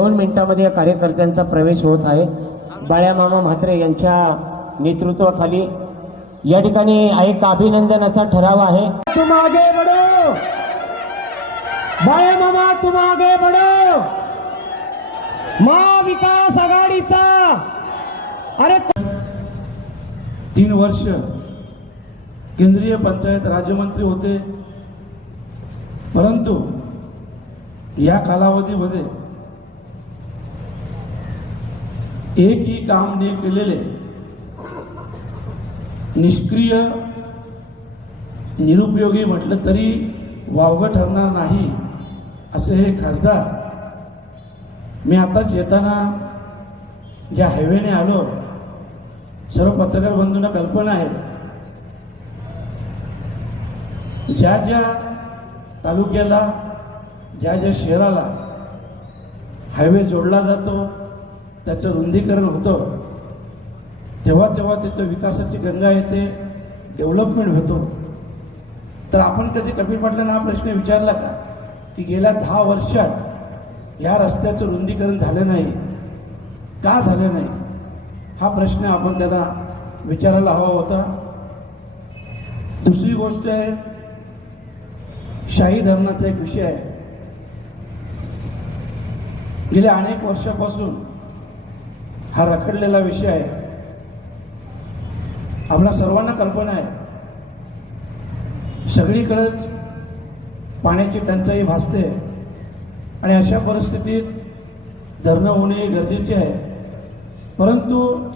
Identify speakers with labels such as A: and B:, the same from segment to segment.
A: दोन मिनिटांमध्ये या कार्यकर्त्यांचा प्रवेश होत आहे. बाळ्यामामा म्हात्रे यांच्या नेतृत्वाखाली. या ठिकाणी एक अभिनंदनाचा ठराव आहे. तुम आगे बढो बाळ्यामामा तुम आगे बढो महाविकास आघाडीचा! अरे
B: तीन वर्ष केंद्रीय पंचायत राज्यमंत्री होते. परंतु या कालावधीमध्ये एकही काम न केलेले निष्क्रिय निरुपयोगी म्हटलं तरी वावगं ठरणार नाही असे हे खासदार. मी आताच येताना ज्या हायवेने आलो सर्व पत्रकार बंधूंना कल्पना आहे. ज्या ज्या तालुक्याला ज्या ज्या शहराला हायवे जोडला जातो त्याचं रुंदीकरण होतं. तेव्हा तेव्हा तिथं विकासाची गंगा येते डेव्हलपमेंट होतो. तर आपण कधी कपिल पाटलांना हा प्रश्न विचारला का? की गेल्या दहा वर्षात या रस्त्याचं रुंदीकरण झालं नाही. का झालं नाही? हा प्रश्न आपण त्यांना विचारायला हवा होता. दुसरी गोष्ट आहे शाही धरणाचा एक विषय आहे. गेल्या अनेक वर्षापासून हा रखडलेला विषय आहे. आपल्या सर्वांना कल्पना आहे. सगळीकडेच पाण्याची टंचाई भासते आणि अशा परिस्थितीत धरणं होणे गरजेचे आहे. परंतु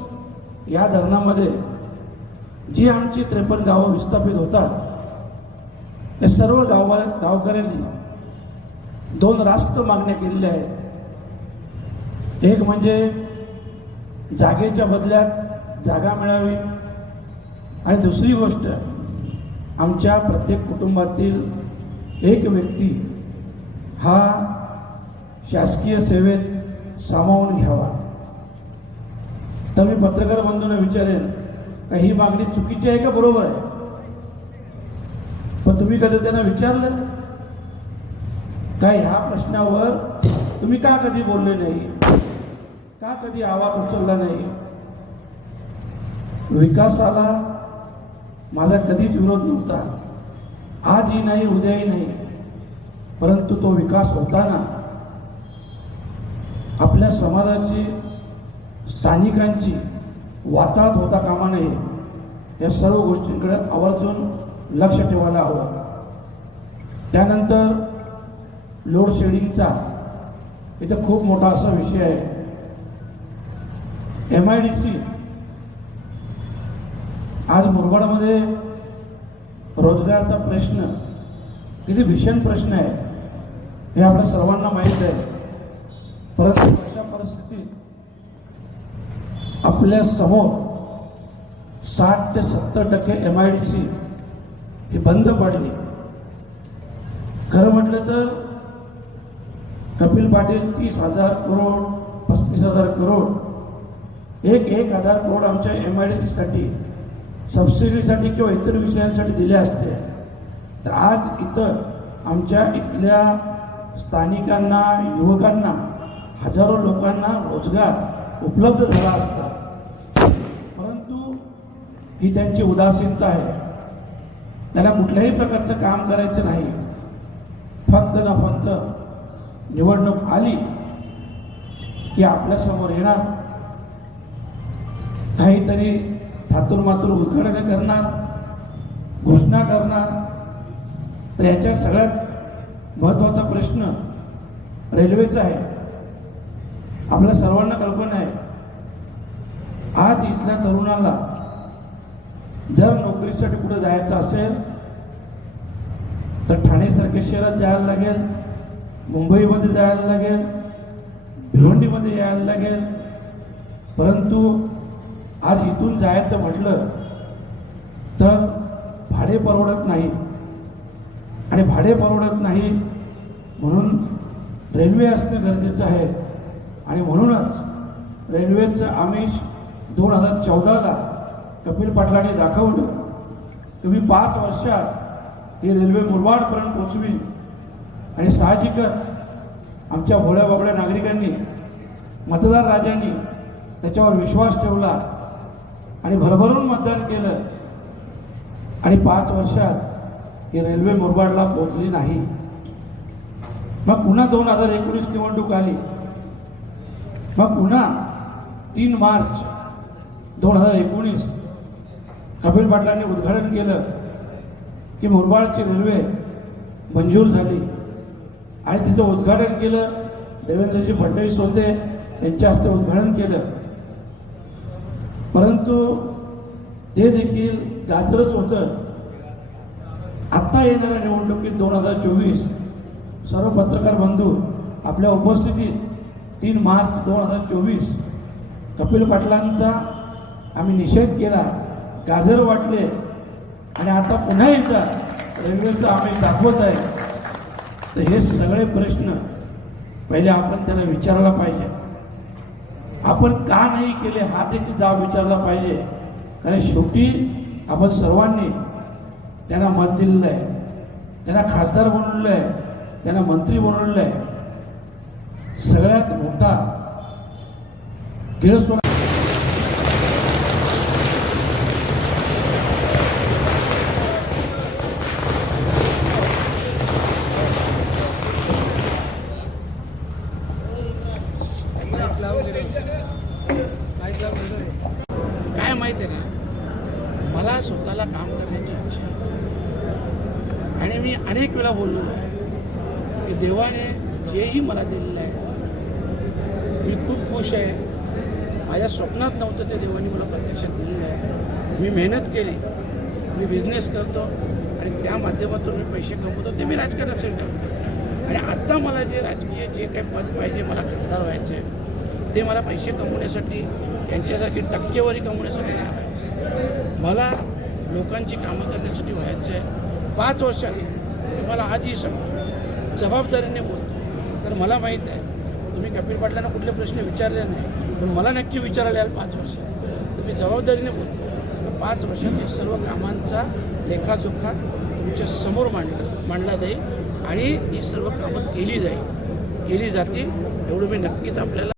B: या धरणामध्ये जी आमची त्रेपन्न गावं विस्थापित होतात ते सर्व गाव गावकऱ्यांनी दोन रास्त मागण्या केलेल्या आहेत. एक म्हणजे जागेच्या बदल्यात जागा मिळावी. आणि दुसरी गोष्ट आमच्या प्रत्येक कुटुंबातील एक व्यक्ती हा शासकीय सेवेत सामावून घ्यावा. तर मी पत्रकार बंधूंना विचारेन का ही मागणी चुकीची आहे का? बरोबर आहे. पण तुम्ही कधी त्यांना विचारलं? काय ह्या प्रश्नावर तुम्ही का कधी बोलले नाही? का कधी आवाज उचलला नाही? विकासाला माझा कधीच विरोध नव्हता. आजही नाही उद्याही नाही. परंतु तो विकास होताना आपल्या समाजाची स्थानिकांची वाताहत होता कामा नये या सर्व गोष्टींकडे आवर्जून लक्ष ठेवायला हवं. त्यानंतर लोड शेडिंगचा इथं खूप मोठा असा विषय आहे. एम आय डी सी आज मुरबाडमध्ये रोजगाराचा प्रश्न किती भीषण प्रश्न आहे हे आपल्या सर्वांना माहीत आहे. परंतु अशा परिस्थितीत आपल्यासमोर साठ ते सत्तर टक्के एम आय डी सी ही बंद पडली. खरं म्हटलं तर कपिल पाटील तीस हजार करोड पस्तीस हजार करोड एक एक हजार करोड आमच्या एम आय डी सीसाठी सबसिडीसाठी किंवा इतर विषयांसाठी दिले असते. तर आज इथं आमच्या इथल्या स्थानिकांना युवकांना हजारो लोकांना रोजगार उपलब्ध झाला असता. परंतु ही त्यांची उदासीनता आहे. त्यांना कुठल्याही प्रकारचं काम करायचं नाही. फक्त ना फक्त निवडणूक आली की आपल्यासमोर येणार. काहीतरी थातूर मातूर उद्घाटन करणार घोषणा करणार. तर याच्यात सगळ्यात महत्त्वाचा प्रश्न रेल्वेचा आहे. आपल्या सर्वांना कल्पना आहे. आज इथल्या तरुणाला जर नोकरीसाठी कुठं जायचं असेल तर ठाणेसारख्या शहरात जायला लागेल मुंबईमध्ये जायला लागेल भिवंडीमध्ये यायला लागेल. परंतु आज इथून जायचं म्हटलं तर भाडे परवडत नाही. आणि भाडे परवडत नाही म्हणून रेल्वे असणं गरजेचं आहे. आणि म्हणूनच रेल्वेचं आमिष दोन हजार चौदाला कपिल पाटलांनी दाखवलं. तुम्ही पाच वर्षात ही रेल्वे मुरबाडपर्यंत पोचवी आणि साहजिकच आमच्या भोळ्या बाबड्या नागरिकांनी मतदार राजांनी त्याच्यावर विश्वास ठेवला. आणि भरभरून मतदान केलं. आणि पाच वर्षात ही रेल्वे मुरबाडला पोहोचली नाही. मग पुन्हा दोन हजार एकोणीस निवडणूक आली. मग पुन्हा तीन मार्च दोन हजार एकोणीस कपिल पाटलांनी उद्घाटन केलं की मुरबाडची रेल्वे मंजूर झाली. आणि तिचं उद्घाटन केलं देवेंद्रजी फडणवीस होते यांच्या हस्ते उद्घाटन केलं. परंतु ते देखील गाजरच होतं. आत्ता येणाऱ्या निवडणुकीत दोन हजार चोवीस सर्व पत्रकार बंधू आपल्या उपस्थितीत तीन मार्च दोन हजार चोवीस कपिल पाटलांचा आम्ही निषेध केला. गाजर वाटले आणि आता पुन्हा एकदा रेल्वेचं आम्ही दाखवत आहे. तर हे सगळे प्रश्न पहिले आपण त्याला विचारायला पाहिजे. आपण का नाही केले हा देखील जाब विचारला पाहिजे. कारण शेवटी आपण सर्वांनी त्यांना मत दिलेलं आहे. त्यांना खासदार बनवलेलं आहे. त्यांना मंत्री बनवलेलं आहे. सगळ्यात मोठा किळसोना
C: माहिती आहे ना मला स्वतःला काम करण्याची इच्छा आहे. आणि मी अनेक वेळा बोललेलो आहे की देवाने जेही मला दिलेलं आहे मी खूप खुश आहे. माझ्या स्वप्नात नव्हतं ते देवाने मला प्रत्यक्षात दिलेलं आहे. मी मेहनत केली मी बिझनेस करतो आणि त्या माध्यमातून मी पैसे कमवतो. ते मी राजकारणासाठी टाकतो आणि आत्ता मला जे राजकीय जे काही पद पाहिजे मला खासदार व्हायचे ते मला पैसे कमवण्यासाठी यांच्यासारखी टक्केवारी कमवण्यासाठी नाही व्हायचे मला लोकांची कामं करण्यासाठी व्हायचं आहे. पाच वर्षांनी मी मला आजही सांगतो जबाबदारीने बोलतो. तर मला माहीत आहे तुम्ही कपिल पाटलांना कुठले प्रश्न विचारले नाही पण मला नक्की विचारायला याल पाच वर्ष तर मी जबाबदारीने बोलतो. तर पाच वर्षात सर्व कामांचा लेखाजोखा तुमच्यासमोर मांडला मांडला जाईल आणि ही सर्व कामं केली जाईल. केली जातील एवढं मी नक्कीच आपल्याला